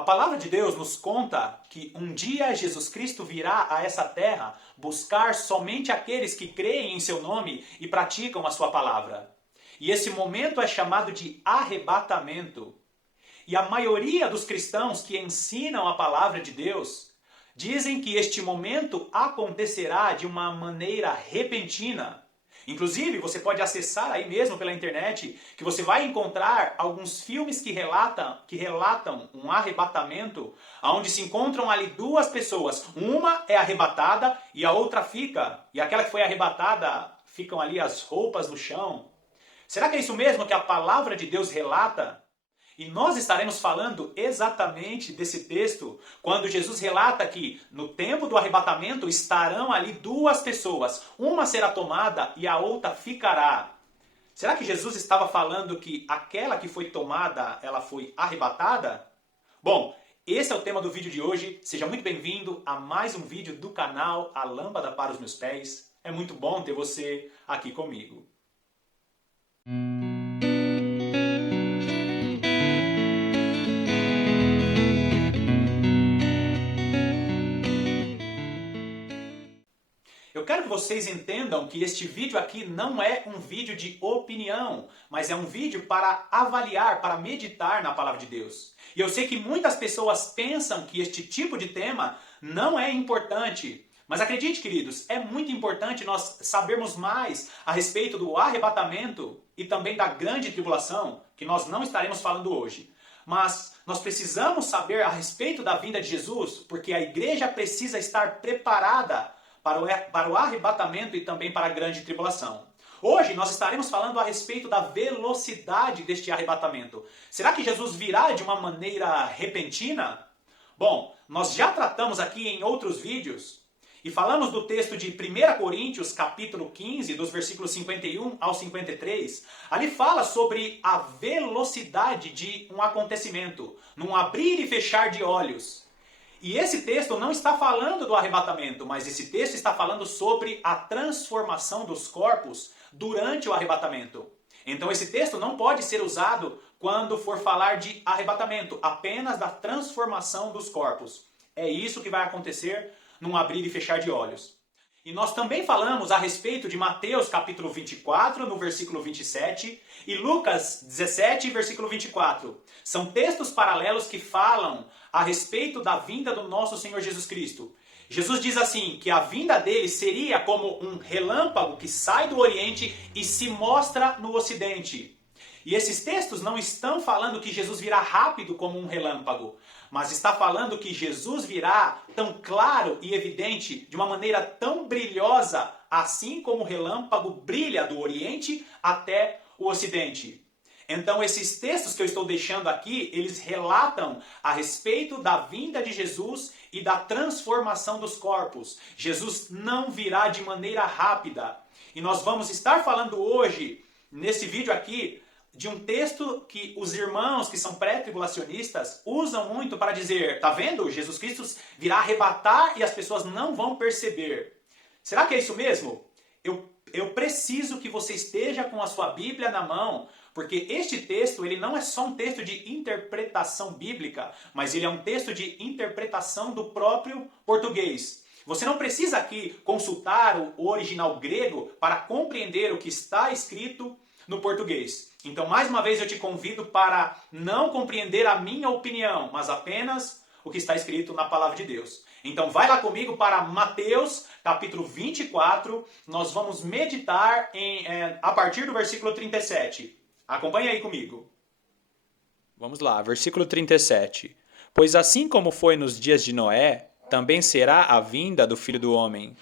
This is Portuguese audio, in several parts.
A palavra de Deus nos conta que um dia Jesus Cristo virá a essa terra buscar somente aqueles que creem em seu nome e praticam a sua palavra. E esse momento é chamado de arrebatamento. E a maioria dos cristãos que ensinam a palavra de Deus dizem que este momento acontecerá de uma maneira repentina. Inclusive, você pode acessar aí mesmo pela internet que você vai encontrar alguns filmes que relatam um arrebatamento, onde se encontram ali duas pessoas. Uma é arrebatada e a outra fica. E aquela que foi arrebatada, ficam ali as roupas no chão. Será que é isso mesmo que a palavra de Deus relata? E nós estaremos falando exatamente desse texto quando Jesus relata que no tempo do arrebatamento estarão ali duas pessoas. Uma será tomada e a outra ficará. Será que Jesus estava falando que aquela que foi tomada, ela foi arrebatada? Bom, esse é o tema do vídeo de hoje. Seja muito bem-vindo a mais um vídeo do canal A Lâmpada para os Meus Pés. É muito bom ter você aqui comigo. Eu quero que vocês entendam que este vídeo aqui não é um vídeo de opinião, mas é um vídeo para avaliar, para meditar na palavra de Deus. E eu sei que muitas pessoas pensam que este tipo de tema não é importante. Mas acredite, queridos, é muito importante nós sabermos mais a respeito do arrebatamento e também da grande tribulação, que nós não estaremos falando hoje. Mas nós precisamos saber a respeito da vinda de Jesus, porque a igreja precisa estar preparada para o arrebatamento e também para a grande tribulação. Hoje nós estaremos falando a respeito da velocidade deste arrebatamento. Será que Jesus virá de uma maneira repentina? Bom, nós já tratamos aqui em outros vídeos e falamos do texto de 1 Coríntios, capítulo 15, dos versículos 51 ao 53. Ali fala sobre a velocidade de um acontecimento, num abrir e fechar de olhos. E esse texto não está falando do arrebatamento, mas esse texto está falando sobre a transformação dos corpos durante o arrebatamento. Então esse texto não pode ser usado quando for falar de arrebatamento, apenas da transformação dos corpos. É isso que vai acontecer num abrir e fechar de olhos. E nós também falamos a respeito de Mateus capítulo 24, no versículo 27, e Lucas 17, versículo 24. São textos paralelos que falam a respeito da vinda do nosso Senhor Jesus Cristo. Jesus diz assim, que a vinda dele seria como um relâmpago que sai do Oriente e se mostra no Ocidente. E esses textos não estão falando que Jesus virá rápido como um relâmpago, mas está falando que Jesus virá tão claro e evidente, de uma maneira tão brilhosa, assim como o relâmpago brilha do Oriente até o Ocidente. Então esses textos que eu estou deixando aqui, eles relatam a respeito da vinda de Jesus e da transformação dos corpos. Jesus não virá de maneira rápida. E nós vamos estar falando hoje, nesse vídeo aqui, de um texto que os irmãos que são pré-tribulacionistas usam muito para dizer, tá vendo? Jesus Cristo virá arrebatar e as pessoas não vão perceber. Será que é isso mesmo? Eu preciso que você esteja com a sua Bíblia na mão, porque este texto ele não é só um texto de interpretação bíblica, mas ele é um texto de interpretação do próprio português. Você não precisa aqui consultar o original grego para compreender o que está escrito no português. Então, mais uma vez, eu te convido para não compreender a minha opinião, mas apenas o que está escrito na palavra de Deus. Então, vai lá comigo para Mateus, capítulo 24. Nós vamos meditar a partir do versículo 37. Acompanhe aí comigo. Vamos lá, versículo 37. Pois assim como foi nos dias de Noé, também será a vinda do Filho do Homem.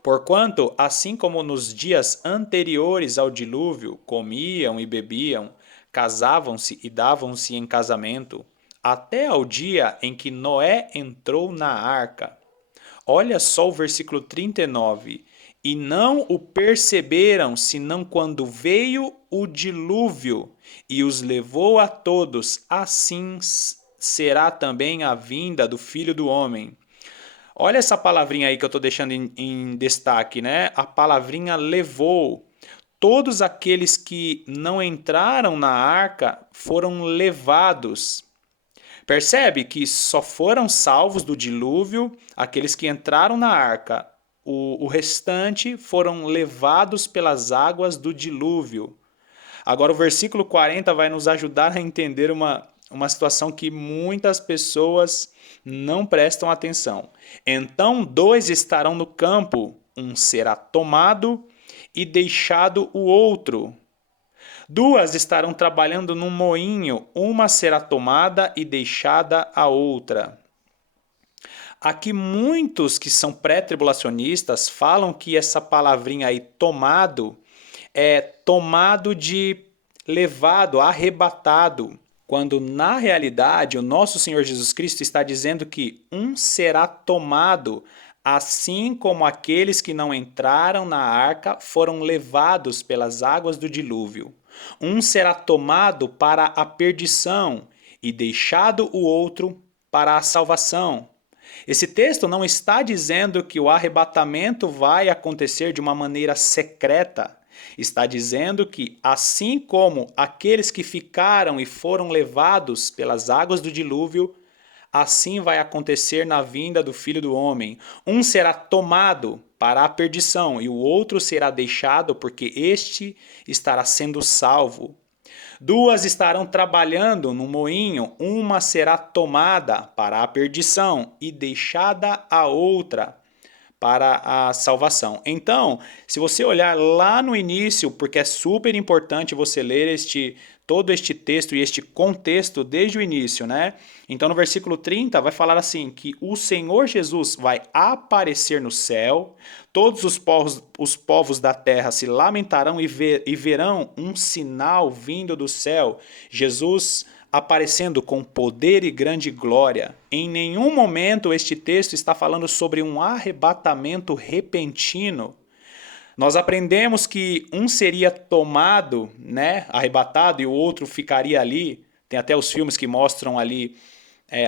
Porquanto, assim como nos dias anteriores ao dilúvio, comiam e bebiam, casavam-se e davam-se em casamento, até ao dia em que Noé entrou na arca. Olha só o versículo 39. E não o perceberam, senão quando veio o dilúvio e os levou a todos. Assim será também a vinda do Filho do Homem. Olha essa palavrinha aí que eu estou deixando em destaque, né? A palavrinha levou. Todos aqueles que não entraram na arca foram levados. Percebe que só foram salvos do dilúvio aqueles que entraram na arca. O restante foram levados pelas águas do dilúvio. Agora, o versículo 40 vai nos ajudar a entender uma situação que muitas pessoas não prestam atenção. Então, 2 estarão no campo, um será tomado e deixado o outro. 2 estarão trabalhando num moinho, uma será tomada e deixada a outra. Aqui muitos que são pré-tribulacionistas falam que essa palavrinha aí, tomado, é tomado de levado, arrebatado, quando na realidade o nosso Senhor Jesus Cristo está dizendo que um será tomado, assim como aqueles que não entraram na arca foram levados pelas águas do dilúvio. Um será tomado para a perdição e deixado o outro para a salvação. Esse texto não está dizendo que o arrebatamento vai acontecer de uma maneira secreta. Está dizendo que, assim como aqueles que ficaram e foram levados pelas águas do dilúvio, assim vai acontecer na vinda do Filho do Homem. Um será tomado para a perdição e o outro será deixado porque este estará sendo salvo. 2 estarão trabalhando no moinho, uma será tomada para a perdição e deixada a outra para a salvação. Então, se você olhar lá no início, porque é super importante você ler todo este texto e este contexto desde o início, né? Então, no versículo 30 vai falar assim, que o Senhor Jesus vai aparecer no céu, todos os povos da terra se lamentarão e verão um sinal vindo do céu. Jesus aparecendo com poder e grande glória. Em nenhum momento este texto está falando sobre um arrebatamento repentino. Nós aprendemos que um seria tomado, né, arrebatado, e o outro ficaria ali. Tem até os filmes que mostram ali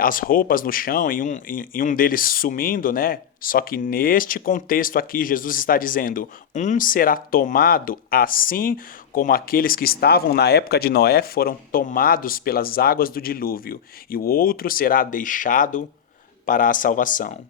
as roupas no chão e um deles sumindo, né? Só que neste contexto aqui, Jesus está dizendo, um será tomado assim como aqueles que estavam na época de Noé foram tomados pelas águas do dilúvio, e o outro será deixado para a salvação.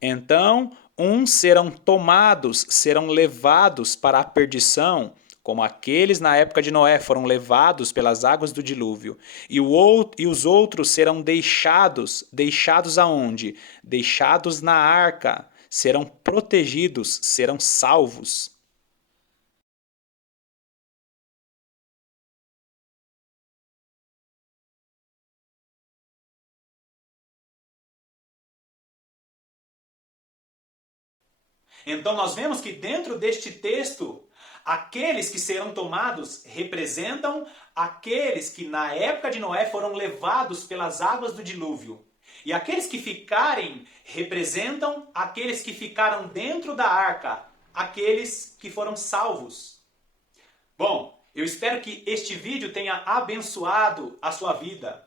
Então, uns serão tomados, serão levados para a perdição, como aqueles na época de Noé foram levados pelas águas do dilúvio. E os outros serão deixados. Deixados aonde? Deixados na arca. Serão protegidos, serão salvos. Então nós vemos que dentro deste texto, aqueles que serão tomados representam aqueles que na época de Noé foram levados pelas águas do dilúvio. E aqueles que ficarem representam aqueles que ficaram dentro da arca, aqueles que foram salvos. Bom, eu espero que este vídeo tenha abençoado a sua vida.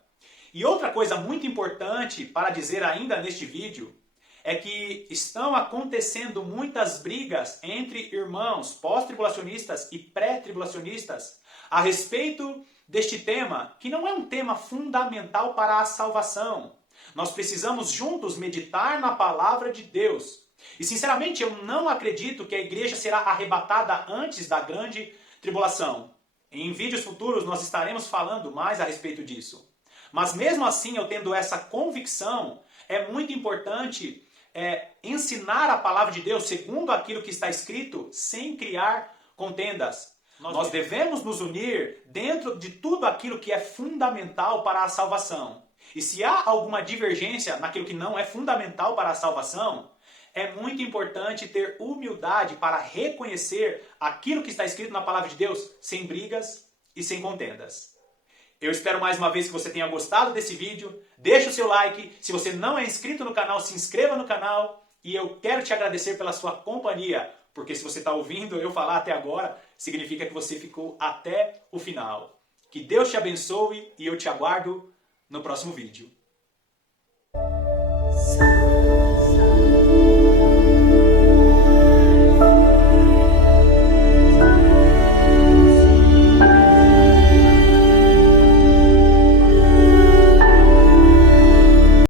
E outra coisa muito importante para dizer ainda neste vídeo é que estão acontecendo muitas brigas entre irmãos pós-tribulacionistas e pré-tribulacionistas a respeito deste tema, que não é um tema fundamental para a salvação. Nós precisamos juntos meditar na palavra de Deus. E sinceramente eu não acredito que a igreja será arrebatada antes da grande tribulação. Em vídeos futuros nós estaremos falando mais a respeito disso. Mas mesmo assim, eu tendo essa convicção, é muito importante ensinar a palavra de Deus segundo aquilo que está escrito, sem criar contendas. Nós devemos nos unir dentro de tudo aquilo que é fundamental para a salvação. E se há alguma divergência naquilo que não é fundamental para a salvação, é muito importante ter humildade para reconhecer aquilo que está escrito na palavra de Deus, sem brigas e sem contendas. Eu espero mais uma vez que você tenha gostado desse vídeo. Deixe o seu like. Se você não é inscrito no canal, se inscreva no canal. E eu quero te agradecer pela sua companhia. Porque se você está ouvindo eu falar até agora, significa que você ficou até o final. Que Deus te abençoe e eu te aguardo no próximo vídeo.